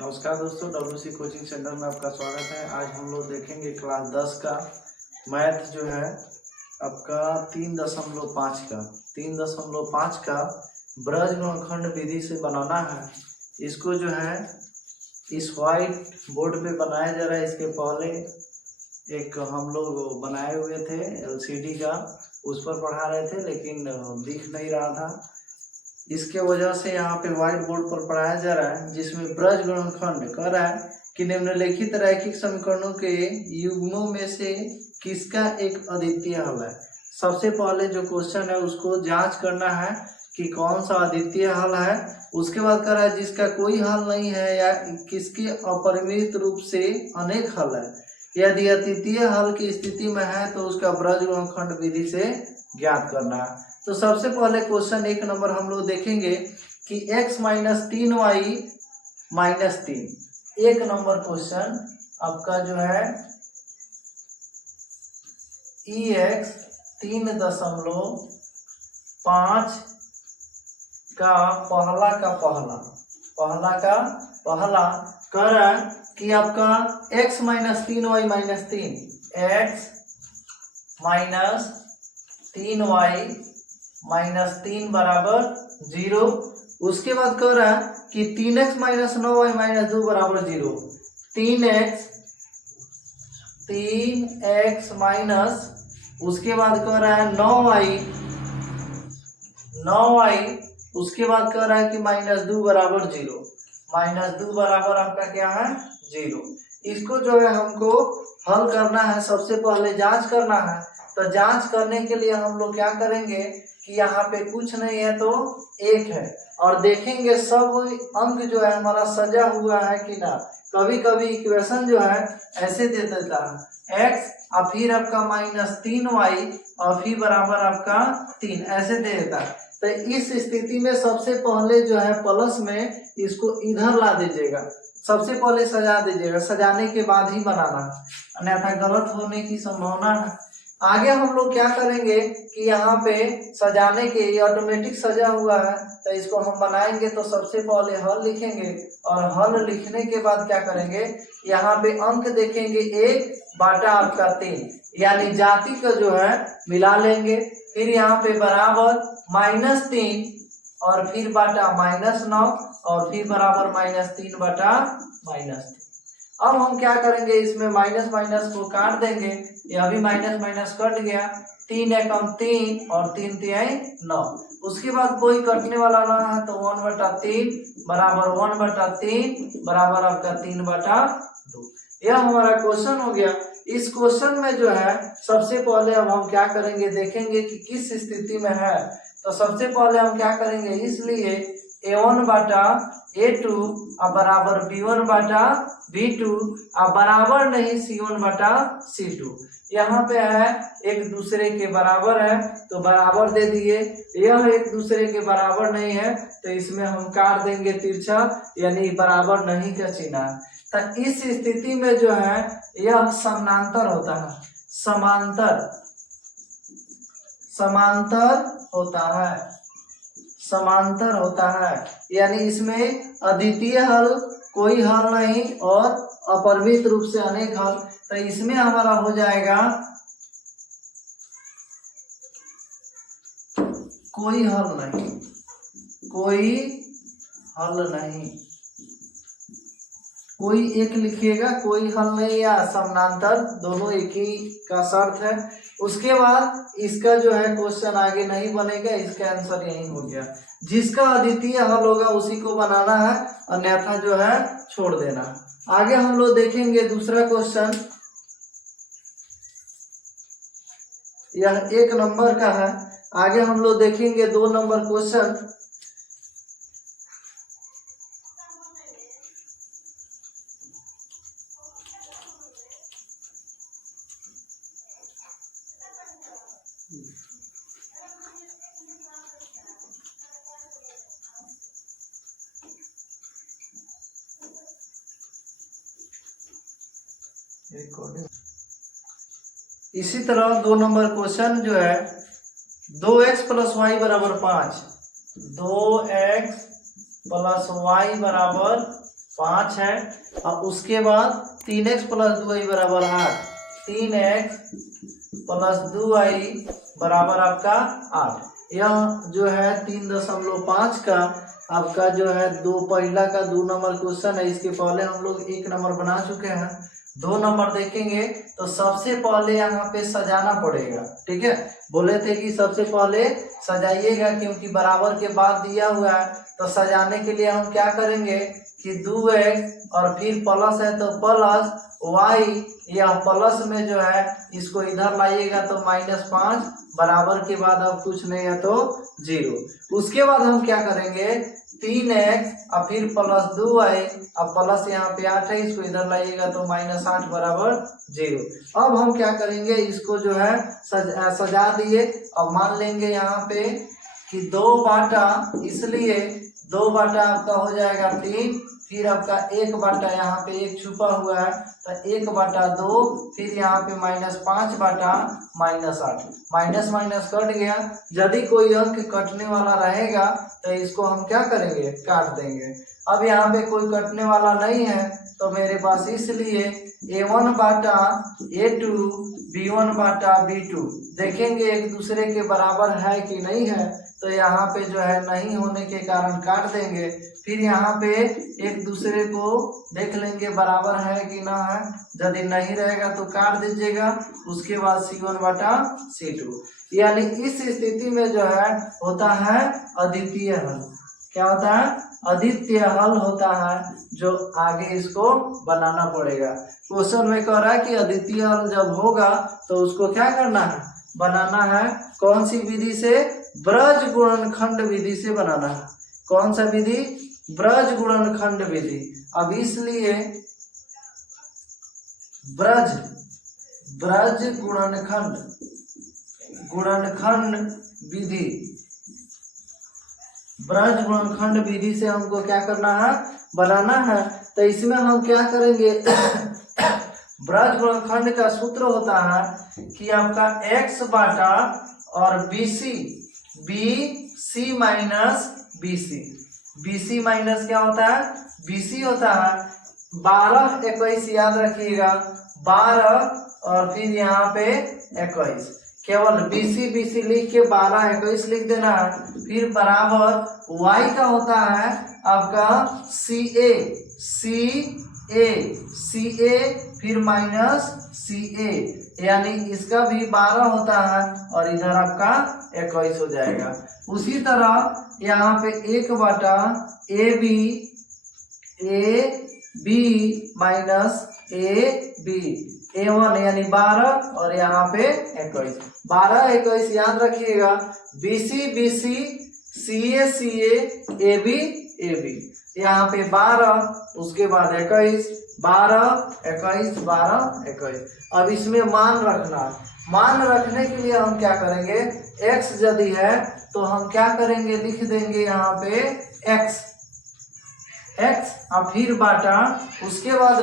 नमस्कार दोस्तों, WC coaching centre में आपका स्वागत है। आज हम लोग देखेंगे क्लास 10 का मैथ जो है आपका 3.5 का ब्रज गुणनखंड विधि से बनाना है। इसको जो है इस वाइट बोर्ड पे बनाया जा रहा है। इसके पहले एक हम लोग बनाए हुए थे LCD का, उस पर पढ़ा रहे थे लेकिन दिख नहीं रहा था। इसके वजह से यहाँ पे व्हाइट बोर्ड पर पढ़ाया जा रहा है, जिसमें ब्रज गुणनखंड कह रहा है कि निम्नलिखित रैखिक समीकरणों के युग्मों में से किसका एक अद्वितीय हल है। सबसे पहले जो क्वेश्चन है उसको जांच करना है कि कौन सा अद्वितीय हल है। उसके बाद कह रहा है जिसका कोई हल नहीं है या किसके अपरिमित रूप से अनेक हल है। यदि अद्वितीय हल की स्थिति में है तो उसका ब्रज गुणनखंड विधि से ज्ञात करना है। तो सबसे पहले क्वेश्चन 1 नंबर हम लोग देखेंगे कि x - 3y - 3। 1 नंबर क्वेश्चन आपका जो है EX 3.5 का पहला कह रहा है कि आपका x - 3y - 3 x - 3y - 3 बराबर 0। उसके बाद कह रहा है कि 3x - 9y - 2 बराबर 0। 3x माइनस उसके बाद कह रहा है 9y उसके बाद कह रहा है कि -2 बराबर 0। -2 बराबर आपका क्या है 0। इसको जो है हमको हल करना है। सबसे पहले जांच करना है। तो जांच करने के लिए हम लोग क्या करेंगे कि यहाँ पे कुछ नहीं है तो 1 है, और देखेंगे सब अंक जो है हमारा सजा हुआ है कि ना। कभी कभी इक्वेशन जो है ऐसे दे देता है x और फिर आपका -3y और फिर बराबर आपका 3 ऐसे दे देता है। तो इस स्थिति में सबसे पहले जो है प्लस में इसको इधर ला दीजिएगा। सबसे पहले सजा दीजिएगा, सजाने के बाद ही बनाना, अन्यथा गलत होने की संभावना है। आगे हम लोग क्या करेंगे कि यहाँ पे सजाने के ये ऑटोमेटिक सजा हुआ है, तो इसको हम बनाएंगे। तो सबसे पहले हल लिखेंगे और हल लिखने के बाद क्या करेंगे, यहाँ पे अंक देखेंगे 1 बाटा आपका 3, यानी जाति का जो है मिला लेंगे। फिर यहाँ पे बराबर -3 और फिर बाटा -9 और फिर बराबर -3 बटा -3। अब हम क्या करेंगे, इसमें माइनस माइनस को काट देंगे। यह भी माइनस माइनस कट गया। 3 एकम 3 और 3 तिहाई 9। उसके बाद कोई कटने वाला ना है तो 1/3 बराबर 1/3 बराबर आपका 3/2। यह हमारा क्वेश्चन हो गया। इस क्वेश्चन में जो है सबसे पहले अब हम क्या करेंगे, देखेंगे कि किस स्थिति में है। तो सबसे पहले हम क्या करेंगे, इसलिए A1/A2 और बराबर B1/B2 और बराबर नहीं C1/C2। यहाँ पे है एक दूसरे के बराबर है तो बराबर दे दिए। यह एक दूसरे के बराबर नहीं है तो इसमें हम काट देंगे तिरछा, यानी बराबर नहीं का चिन्ह। तो इस स्थिति में जो है यह समांतर होता है, समांतर होता है, यानी इसमें अद्वितीय हल, कोई हल नहीं और अपरिमित रूप से अनेक हल। तो इसमें हमारा हो जाएगा कोई हल नहीं, कोई एक लिखिएगा, कोई हल नहीं या समानांतर, दोनों एक ही का शर्त है। उसके बाद इसका जो है क्वेश्चन आगे नहीं बनेगा, इसका आंसर यही हो गया। जिसका अद्वितीय हल होगा उसी को बनाना है, अन्यथा जो है छोड़ देना। आगे हम लोग देखेंगे दूसरा क्वेश्चन, यह 1 नंबर का है। आगे हम लोग देखेंगे 2 नंबर क्वेश्चन। इसी तरह 2 नंबर क्वेश्चन जो है 2x + y = 5, 2x + y = 5 है, और उसके बाद 3x प्लस 2y बराबर 8, 3x प्लस 2y बराबर आपका 8। यह जो है 3.5 का आपका जो है पहला का 2 नंबर क्वेश्चन है। इसके पहले हम लोग 1 नंबर बना चुके हैं। 2 नंबर देखेंगे तो सबसे पहले यहाँ पे सजाना पड़ेगा। ठीक है, बोले थे कि सबसे पहले सजाइएगा, क्योंकि बराबर के बाद दिया हुआ है। तो सजाने के लिए हम क्या करेंगे कि 2x और फिर प्लस है तो प्लस y, या प्लस में जो है इसको इधर लाइएगा तो -5, बराबर के बाद अब कुछ नहीं है तो 0। उसके बाद हम क्या करेंगे 3x और फिर प्लस 2y, अब प्लस यहाँ पे 8 है, इसको इधर लाइएगा तो -8 बराबर 0। अब हम क्या करेंगे, इसको जो है सजा दिए। अब मान लेंगे यहाँ पे कि 2 बाटा, इसलिए 2 बाटा आपका हो जाएगा 3, फिर आपका 1 बाटा यहाँ पे 1 छुपा हुआ है तो 1 बाटा 2, फिर यहाँ पे -5 बाटा -8, माइनस माइनस कट गया। यदि कोई अंक कटने वाला रहेगा तो इसको हम क्या करेंगे, काट देंगे। अब यहाँ पे कोई कटने वाला नहीं है तो मेरे पास इसलिए a1 बाटा a2 b1 बाटा b2 देखेंगे एक दूसरे के बराबर है कि नहीं है। तो यहाँ पे जो है नहीं होने के कारण काट देंगे। फिर यहाँ पे एक दूसरे को देख लेंगे बराबर है कि ना है, यदि नहीं रहेगा तो काट दीजिएगा। उसके बाद c1 बाटा c2, यानी इस स्थिति में जो है होता है अद्वितीय हल। क्या होता है, अद्वितीय हल होता है, जो आगे इसको बनाना पड़ेगा। क्वेश्चन में कह रहा है कि अद्वितीय हल जब होगा तो उसको क्या करना है, बनाना है। कौन सी विधि से, ब्रज गुणनखंड विधि से बनाना है। कौन सा विधि, ब्रज गुणनखंड विधि। अब इसलिए ब्रज गुणनखंड विधि, ब्रज गुणनखंड विधि से हमको क्या करना है, बनाना है। तो इसमें हम क्या करेंगे ब्रज गुणनखंड का सूत्र होता है कि आपका x बाटा और BC माइनस BC माइनस क्या होता है, BC होता है 12 21, याद रखिएगा 12 और फिर यहाँ पे 21, केवल BC लिख के 12 21 लिख देना है। फिर बराबर y का होता है आपका CA फिर माइनस CA, यानी इसका भी 12 होता है और इधर आपका 21 हो जाएगा। उसी तरह यहाँ पे 1 बाटा AB माइनस AB, A1 यानी 12 और यहाँ पे 21, 12 21 याद रखिएगा। BC CA AB यहाँ पे 12, उसके बाद 21, 12 21 12 21। अब इसमें मान रखना, मान रखने के लिए हम क्या करेंगे, x यदि है तो हम क्या करेंगे, लिख देंगे यहाँ पे x और फिर बाटा, उसके बाद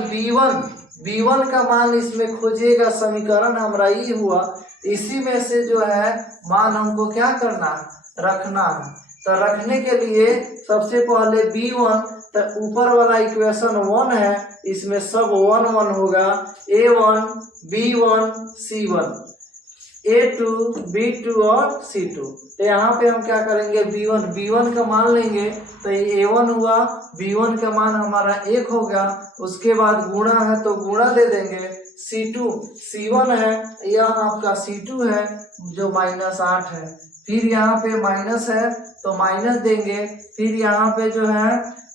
b1 का मान इसमें खोजिएगा। समीकरण हमारा ये हुआ, इसी में से जो है मान हमको क्या करना, रखना है। तो रखने के लिए सबसे पहले b1, तो ऊपर वाला इक्वेशन 1 है, इसमें सब 1 1 होगा। a1 b1 c1, a2 b2 और c2। तो यहाँ पे हम क्या करेंगे, b1 का मान लेंगे तो ये a1 हुआ, b1 का मान हमारा 1 होगा। उसके बाद गुणा है तो गुणा दे देंगे। c1 है, यह आपका c2 है जो -8 है। फिर यहाँ पे माइनस है तो माइनस देंगे। फिर यहाँ पे जो है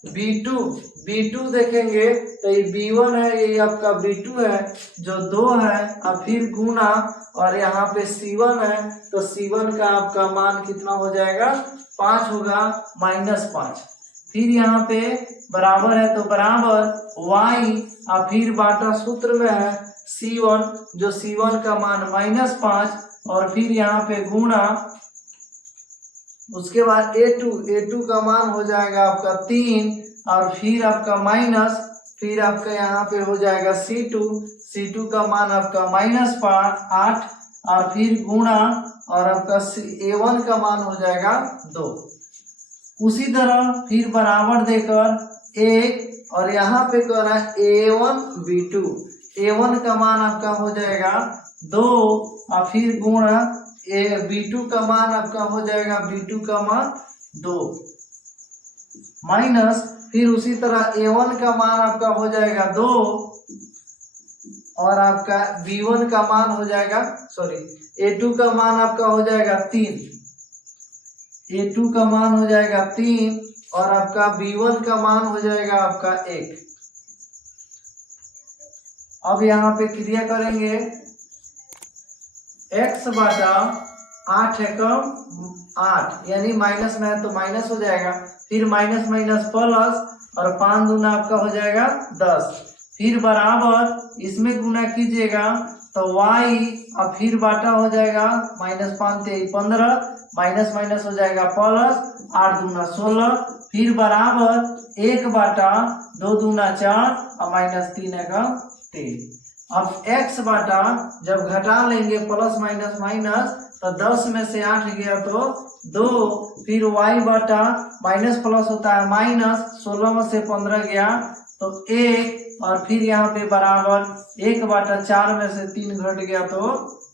b2 देखेंगे तो ये b1 है, ये आपका b2 है जो 2 है, और फिर गुना, और यहाँ पे c1 है तो c1 का आपका मान कितना हो जाएगा, 5 होगा, -5। फिर यहाँ पे बराबर है तो बराबर y, और फिर बाटा सूत्र में है c1, जो c1 का मान -5, और फिर यहाँ पे गुणा, उसके बाद a2 का मान हो जाएगा आपका 3, और फिर आपका माइनस, फिर आपका यहाँ पे हो जाएगा c2 का मान आपका -8, और फिर गुणा, और आपका a1 का मान हो जाएगा 2। उसी तरह फिर बराबर देकर 1 और यहाँ पे कह रहा है A1B2। A1 का मान आपका हो जाएगा 2 और फिर गुणा B2 का मान आपका हो जाएगा B2 का मान 2 माइनस फिर उसी तरह A1 का मान आपका हो जाएगा 2 और आपका B1 का मान हो जाएगा A2 का मान आपका हो जाएगा 3। A2 का मान हो जाएगा 3 और आपका B1 का मान हो जाएगा आपका 1। अब यहाँ पे क्रिया करेंगे x बटा 8 एकम 8 यानी माइनस में है तो माइनस हो जाएगा, फिर माइनस माइनस प्लस और 5 दूना आपका हो जाएगा 10, फिर बराबर इसमें गुना कीजिएगा तो y और फिर बाटा हो जाएगा माइनस 5 × 15 माइनस माइनस हो जाएगा प्लस 8 दूना 16, फिर बराबर 1 बाटा 2 दूना 4 और माइनस 3 एकम 3। अब x बाटा जब घटा लेंगे प्लस माइनस माइनस तो 10 में से 8 गया तो 2, फिर y बाटा माइनस प्लस होता है माइनस, 16 में से 15 गया तो 1 और फिर यहाँ पे बराबर 1 बाटा 4 में से 3 घट गया तो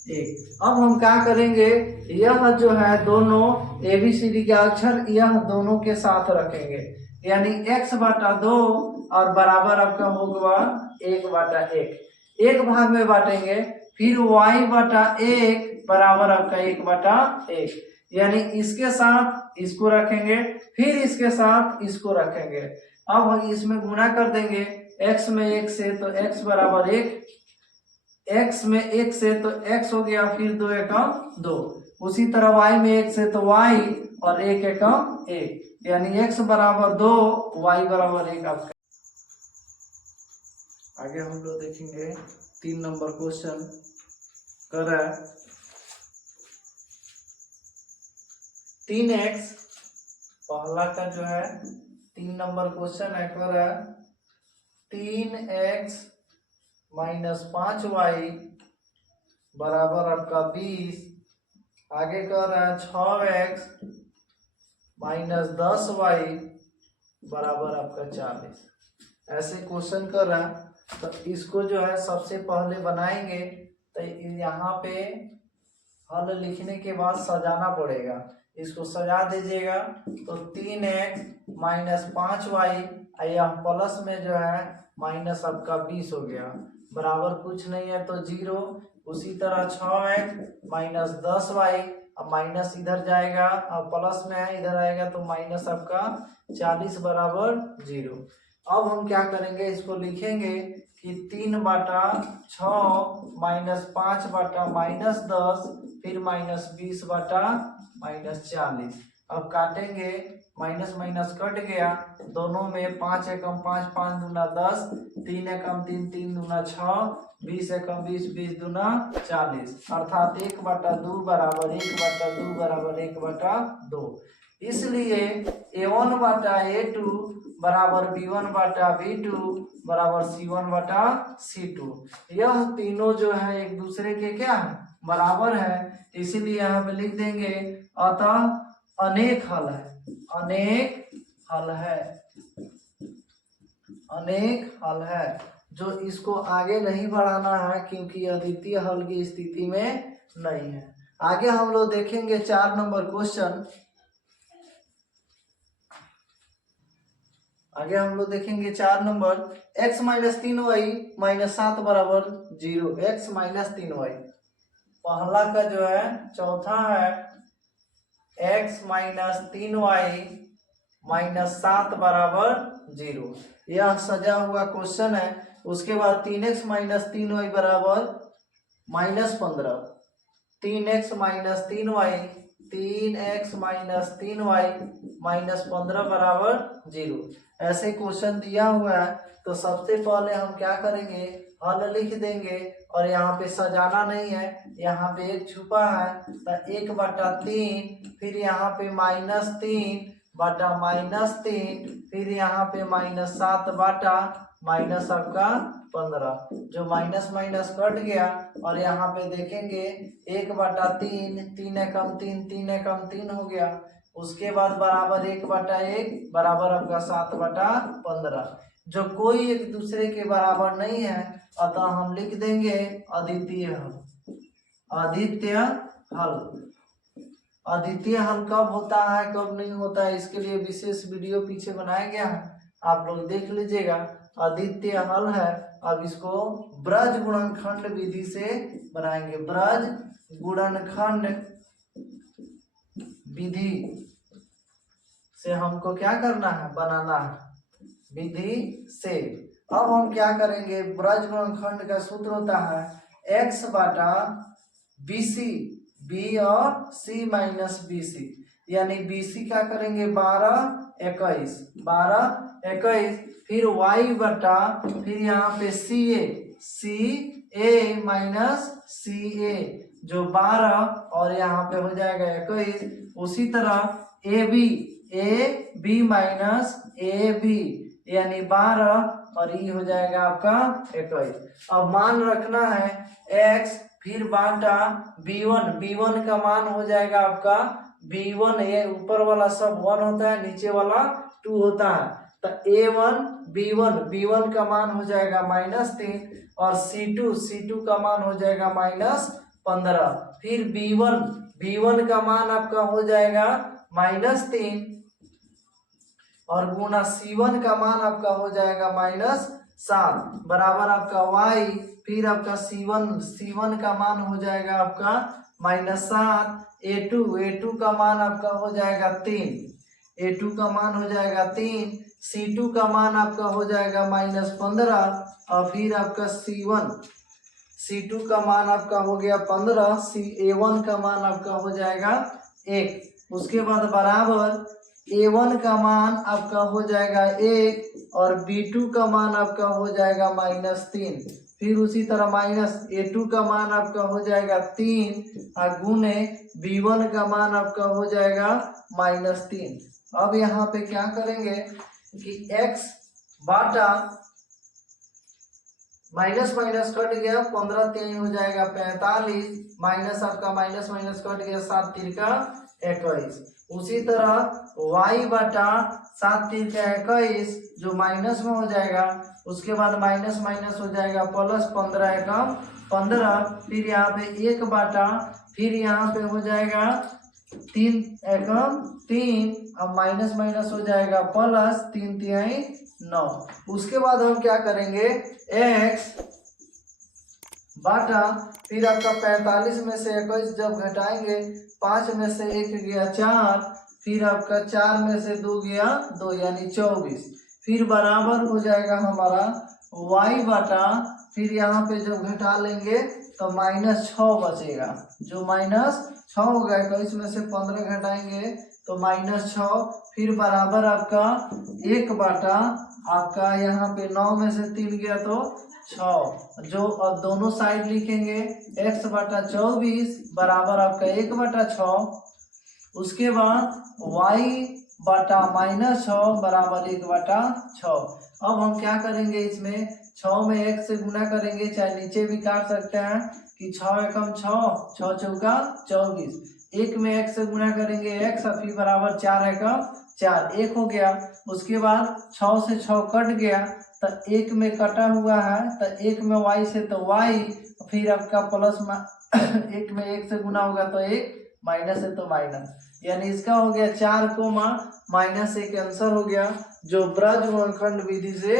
1। अब हम क्या करेंगे, यह जो है दोनों ABCD के अक्षर यह दोनों के साथ रखेंगे यानी x बाटा 2 और बराबर आपका होगा 1 बाटा 1, एक भाग में बांटेंगे, फिर y बटा 1 बराबर आपका 1 बटा 1 यानी इसके साथ इसको रखेंगे फिर इसके साथ इसको रखेंगे। अब हम इसमें गुणा कर देंगे, x में 1 से तो x बराबर 1, x में 1 से तो x हो गया, फिर 2 एकम 2, उसी तरह y में 1 से तो y और 1 एकम 1 यानी x बराबर 2 y बराबर 1 आपका। आगे हम लोग देखेंगे 3 नंबर क्वेश्चन कर रहा है 3x, पहला का जो है 3 नंबर क्वेश्चन है, कर रहा है 3x माइनस 5y बराबर आपका 20, आगे कर रहा है 6x माइनस 10y बराबर आपका 40। ऐसे क्वेश्चन कर रहा है तो इसको जो है सबसे पहले बनाएंगे तो यहाँ पे हल लिखने के बाद सजाना पड़ेगा, इसको सजा दीजिएगा तो 3x माइनस 5y यह प्लस में जो है माइनस आपका 20 हो गया, बराबर कुछ नहीं है तो 0, उसी तरह 6x माइनस 10y अब माइनस इधर जाएगा और प्लस में है इधर आएगा तो माइनस आपका 40 बराबर 0। अब हम क्या करेंगे, इसको लिखेंगे कि 3 बटा 6 माइनस 5 बटा माइनस 10 फिर माइनस 20 बटा माइनस 40। अब काटेंगे, माइनस माइनस कट गया, दोनों में 5 एकम 5, 5 दूना 10, 3 एकम 3, 3 दूना 6, 20 एकम 20, 20 दूना 40 अर्थात 1 बटा 2 बराबर 1 बटा 2 बराबर 1 बटा 2। इसलिए A1 बटा A2 बराबर B1 बटा B2 बराबर C1 बटा C2। यह तीनों जो है एक दूसरे के क्या है, बराबर है, इसीलिए यहाँ पे लिख देंगे अतः अनेक हल है, अनेक हल है, अनेक हल है। जो इसको आगे नहीं बढ़ाना है क्योंकि अद्वितीय हल की स्थिति में नहीं है। आगे हम लोग देखेंगे 4 नंबर क्वेश्चन, आगे हम लोग देखेंगे 4 number x minus 3y minus 7 बराबर 0, x माइनस 3y। पहला का जो है चौथा है x माइनस 3y माइनस 7 बराबर 0, यह सजा हुआ क्वेश्चन है। उसके बाद 3x माइनस 3y बराबर minus 15, 3x minus 3y, 3x minus 3y minus 15 बराबर 0। ऐसे क्वेश्चन दिया हुआ है तो सबसे पहले हम क्या करेंगे, हल लिख देंगे और यहाँ पे सजाना नहीं है, यहाँ पे एक छुपा है तो 1 बटा 3, फिर यहाँ पे माइनस 3 बटा माइनस 3, फिर यहाँ पे माइनस 7 बटा माइनस आपका 15, जो माइनस माइनस कट गया और यहाँ पे देखेंगे 1 बटा 3, 3 एकम 3, 3 एकम 3 हो गया, उसके बाद बराबर 1 बटा 1 बराबर आपका 7 बटा 15। जो कोई एक दूसरे के बराबर नहीं है, अतः हम लिख देंगे अद्वितीय हल। अद्वितीय हल। अद्वितीय हल कब होता है कब नहीं होता है, इसके लिए विशेष वीडियो पीछे बनाया गया है, आप लोग देख लीजिएगा। अद्वितीय हल है। अब इसको ब्रज गुणनखंड विधि से बनाएंगे। ब्रज गुणनखंड विधि से हमको क्या करना है, बनाना है विधि से। अब हम क्या करेंगे, ब्रज गुणनखंड का सूत्र होता है x बटा BC, B और C माइनस BC, यानी BC क्या करेंगे 12 21, 12 21, फिर y बटा फिर यहाँ पे CA माइनस CA जो 12 और यहाँ पे हो जाएगा 21। उसी तरह AB माइनस AB यानी 12 और ये हो जाएगा आपका 21। अब मान रखना है x, फिर बाटा B1 का मान हो जाएगा आपका B1, ये ऊपर वाला सब 1 होता है, नीचे वाला 2 होता है, तो A1 B1 का मान हो जाएगा -3 और C2 का मान हो जाएगा -15। फिर B1 का मान आपका हो जाएगा -3 और गुना C1 का मान आपका हो जाएगा -7 बराबर आपका y, फिर आपका C1 का मान हो जाएगा आपका -7, A2 का मान आपका हो जाएगा 3, A2 का मान हो जाएगा 3, C2 का मान आपका हो जाएगा -15 और फिर आपका C2 का मान आपका हो गया 15, A1 का मान आपका हो जाएगा 1। उसके बाद बराबर A1 का मान आपका हो जाएगा 1 और B2 का मान आपका हो जाएगा -3, फिर उसी तरह A2 का मान आपका हो जाएगा 3 और गुने B1 का मान आपका हो जाएगा -3। अब यहाँ पे क्या करेंगे कि x बाटा माइनस कट गया, 15 3 हो जाएगा 45, माइनस आपका माइनस कट गया 7 3 का 21। उसी तरह y बटा 7 3 का 21 जो माइनस में हो जाएगा, उसके बाद माइनस हो जाएगा प्लस 15 एकम 15, फिर यहाँ पे 1 बाटा फिर यहाँ पे हो जाएगा 3 एकम 3, अब माइनस हो जाएगा प्लस 3 तिहाई 9। उसके बाद हम क्या करेंगे, x बाटा फिर आपका 45 में से 21 जब घटाएंगे, 5 में से 1 गया 4, फिर आपका 4 में से 2 गया 2 यानी 24, फिर बराबर हो जाएगा हमारा y बाटा फिर यहाँ पे जब घटा लेंगे तो -6 बचेगा, जो -6 होगा। 21 में से 15 घटाएंगे तो -6, फिर बराबर आपका 1 बाटा आपका यहाँ पे 9 में से 3 गया तो 6, जो अब दोनों साइड लिखेंगे x बटा 24 बराबर आपका 1 बटा 6। उसके बाद y बटा -6 बराबर 1 बटा 6। अब हम क्या करेंगे, इसमें 6 में 1 से गुना करेंगे, चाहे नीचे भी काट सकते हैं कि 6 एकम 6, 6 चौका 24, 1 में 1 से गुना करेंगे x और फिर बराबर 4 एकम 4, 1 हो गया। उसके बाद 6 से 6 कट गया तो 1 में कटा हुआ है तो 1 में y से तो y, फिर आपका प्लस 1 में 1 से गुना होगा तो 1, माइनस है तो माइनस, यानी इसका हो गया 4 -1 आंसर हो गया, जो ब्रज गुणनखंड विधि से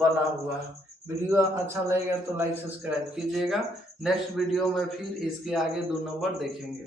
बना हुआ है। वीडियो अच्छा लगेगा तो लाइक सब्सक्राइब कीजिएगा। नेक्स्ट वीडियो में फिर इसके आगे 2 नंबर देखेंगे।